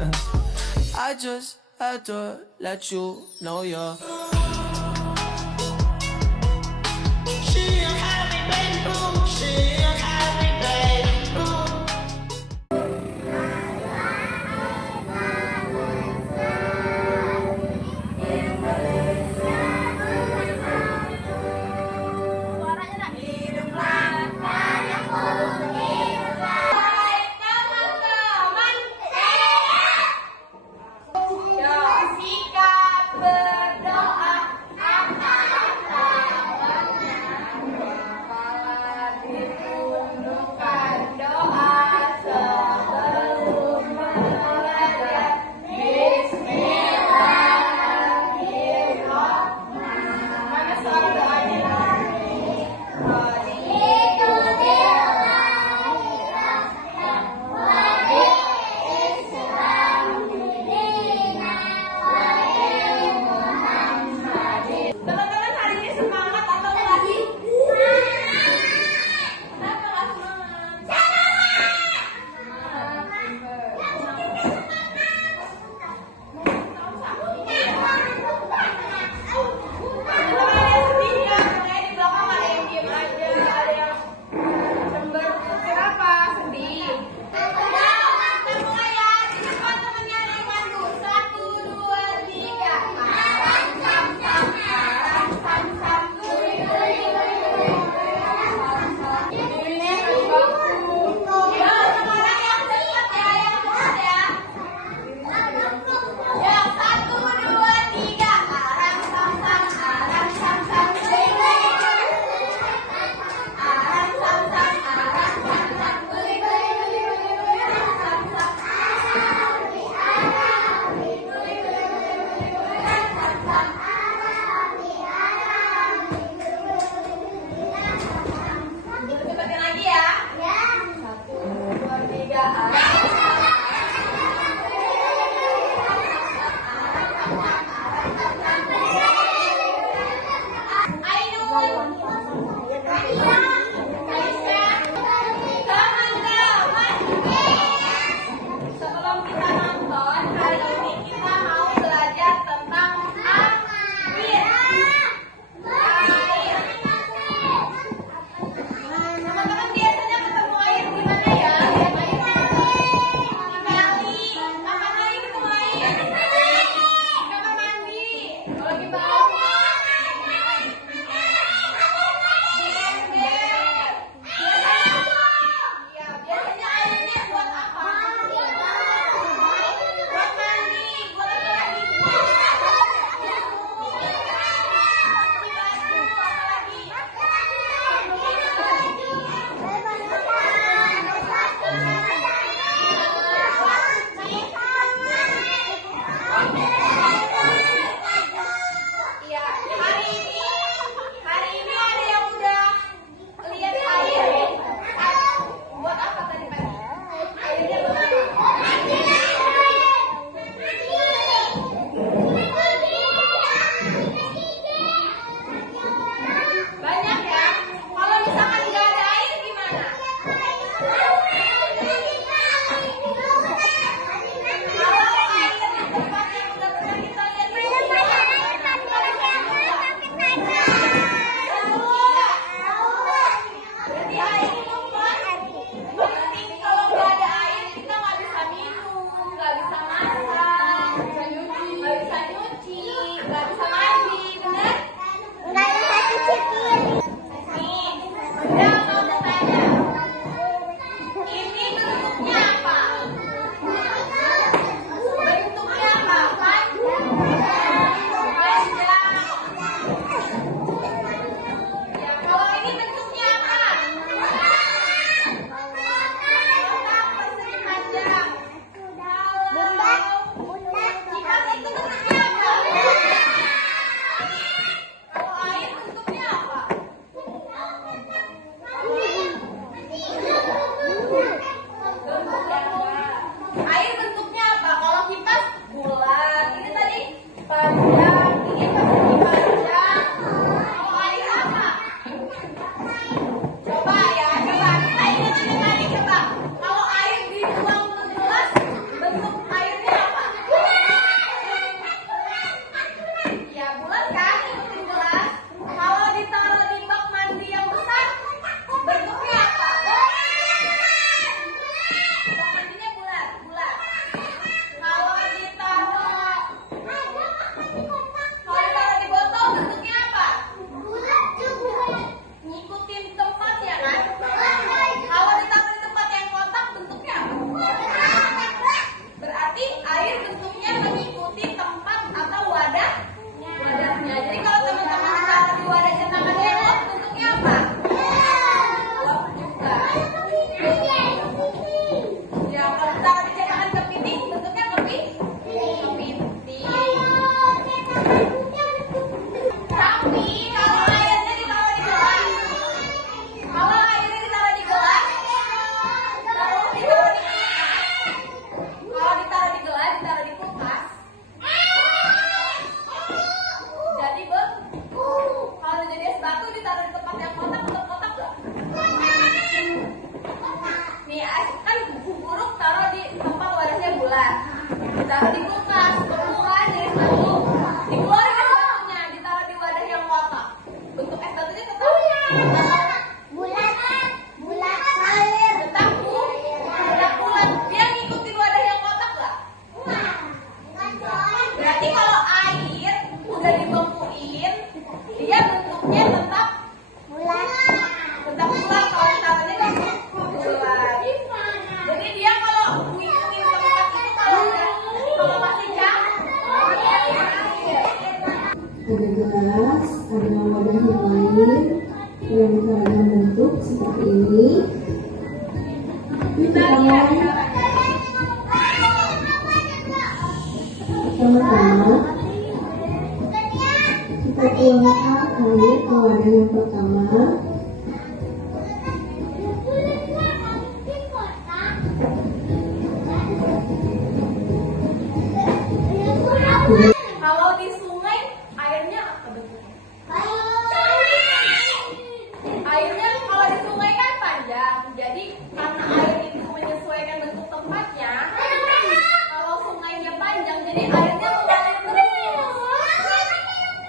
I just had to let you know you're. She a happy baby, she a happy baby. Sikap berdoa Taruh di kulkas, keluar jadi satu. Dikeluarin es batunya, ditaruh di wadah yang kotak. Bentuk es batunya tetap bulat air. tetap bulat. Dia ngikutin wadah yang kotak nggak? Berarti kalau air udah dibekuin, dia bentuknya tetap bulat. Kalau ditaruhnya kan bulat. Jadi dia kalau ngikutin tempat itu kalau masih jam Ada gelas, ada wadah yang lain yang beragam bentuk seperti ini. Kita pertama-tama kita tuangkan air ke wadah yang pertama. kalau di sungai airnya apa bentuknya? Airnya kalau di sungai kan panjang, jadi karena air itu menyesuaikan bentuk tempatnya. Kalau sungainya panjang, jadi airnya mengalir terus.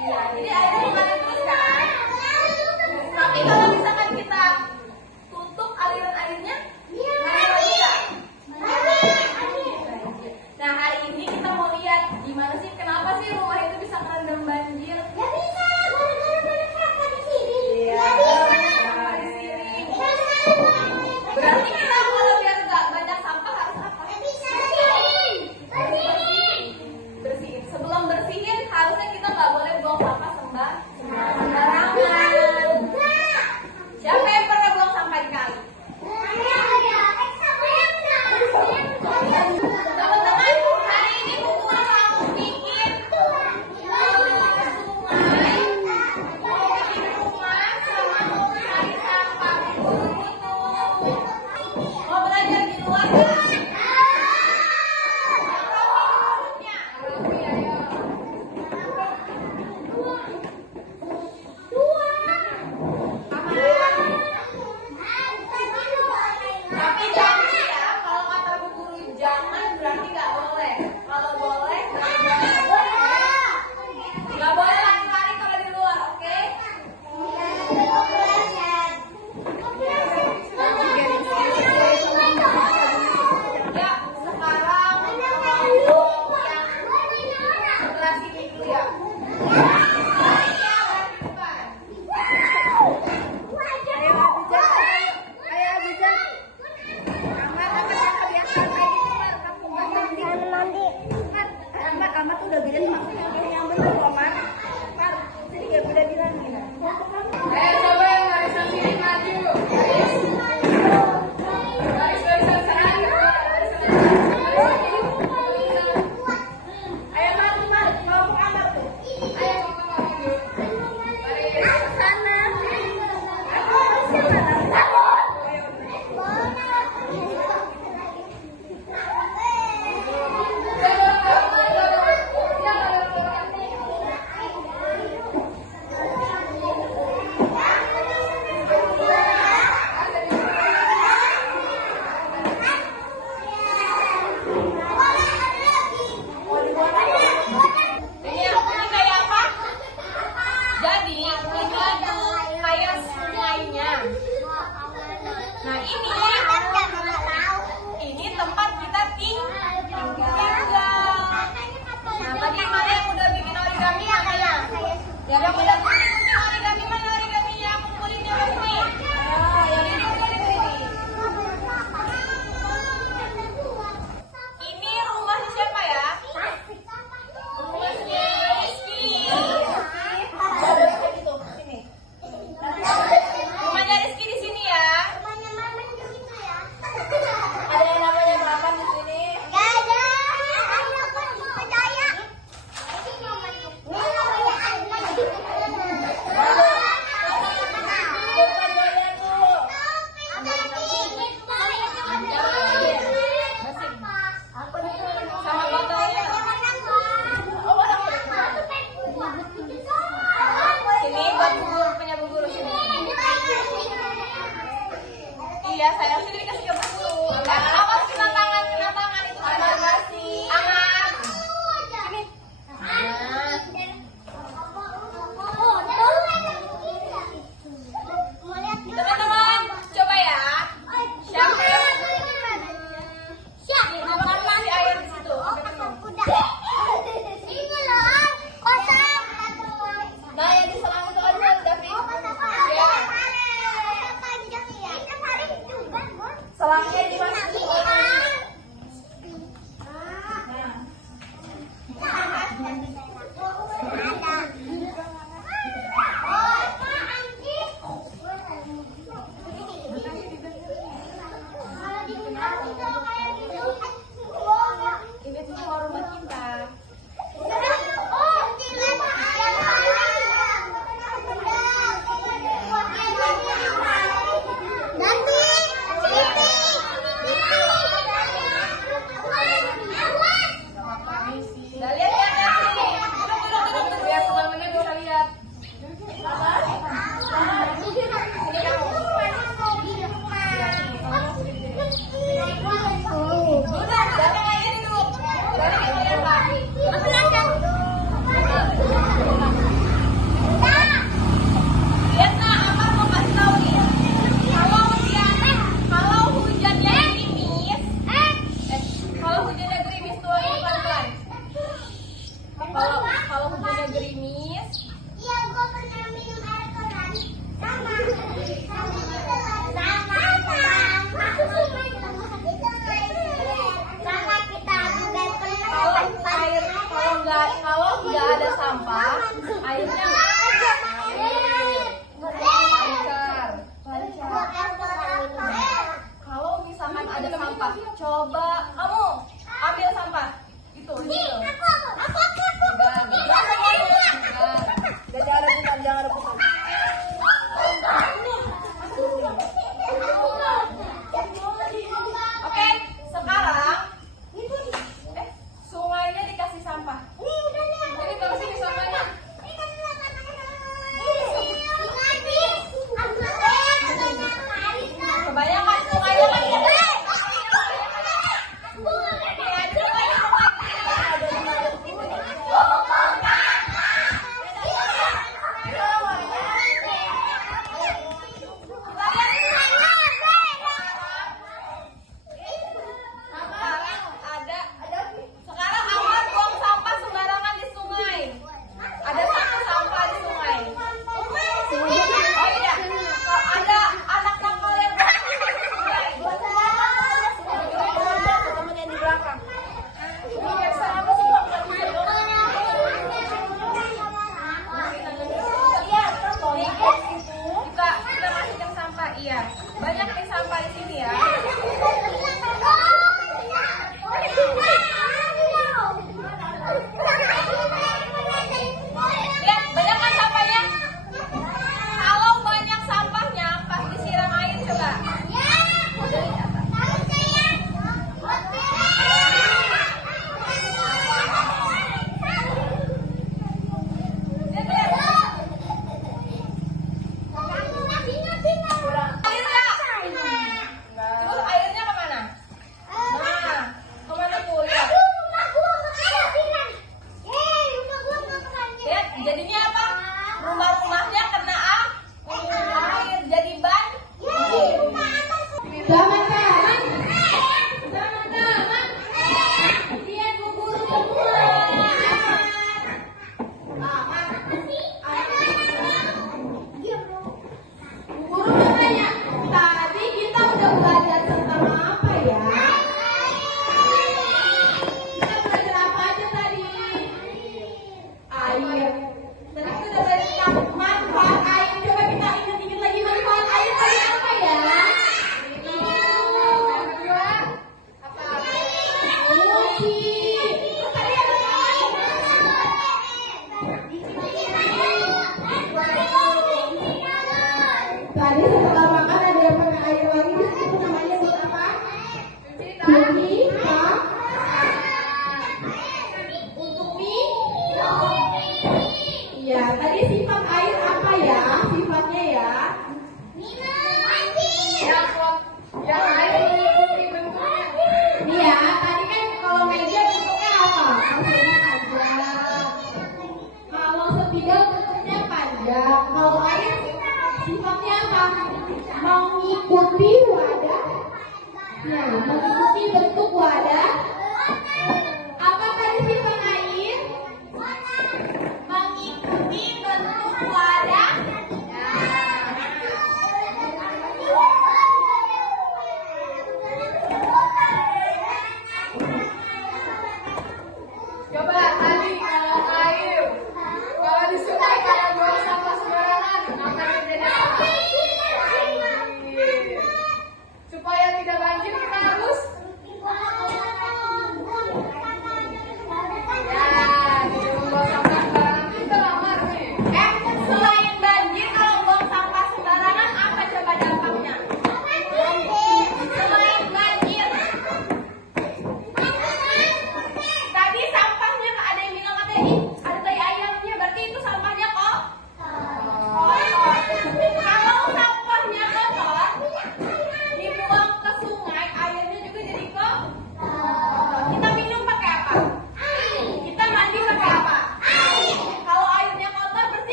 Iya, jadi airnya mengalir terus kan. Tapi kalau misalkan kita tutup aliran airnya, ngalir lagi nggak? Nah hari ini kita mau lihat gimana sih, kenapa sih rumah itu bisa kerendam banjir? Ya bisa, gara-gara banyak sampah di sini. Iya. Ya bisa. Berarti kita kalau biar nggak banyak sampah harus apa? Bersihin. Sebelum bersihin harusnya kita nggak boleh buang sampah sembarangan. Siapa yang pernah buang sampah di kali? Teman-teman, hari ini Bu Guru mau bikin sungai, mau bikin rumah sama mau cari sampah. Butuh. Mau belajar di luar nggak? Tapi jangan ya, kalau kata Bu Guru jangan berarti nggak boleh. Kalau boleh, nggak boleh lari-lari kalau di luar, oke? Ya, sekarang untuk yang sebelah sini dulu ya. Lari ya, lari di depan. Amat tuh udah bilang yang bener kok, Mat. Jadi gak beda bilang gini. Coba yang barisan sini maju. Barisan sana. Ayo maju, kelompok Amar tuh. Ayo kelompok maju. Barisan sana. buat kita. Udah lihat ya nanti. Duduk biar teman-temannya bisa lihat. Udah, datang aja duduk. Balik kita lihat lagi. Lihat nak, apa mau kasih tahu nih? Kalau hujannya gerimis, kalau hujannya gerimis tuh ini pelan-pelan. Kalau hujannya gerimis, Iya, gua pernah minum air keran. Sama. Sama kita kalau nggak ada sampah, airnya lancar. Kalau misalkan ada sampah, coba kamu ambil sampah. Itu. Jangan rebutan. Oke, sekarang sungainya dikasih sampah. Jadi taruh sini sampahnya. Kebanyakan sungainya kan.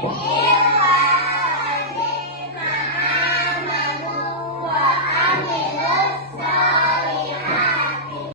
Iya.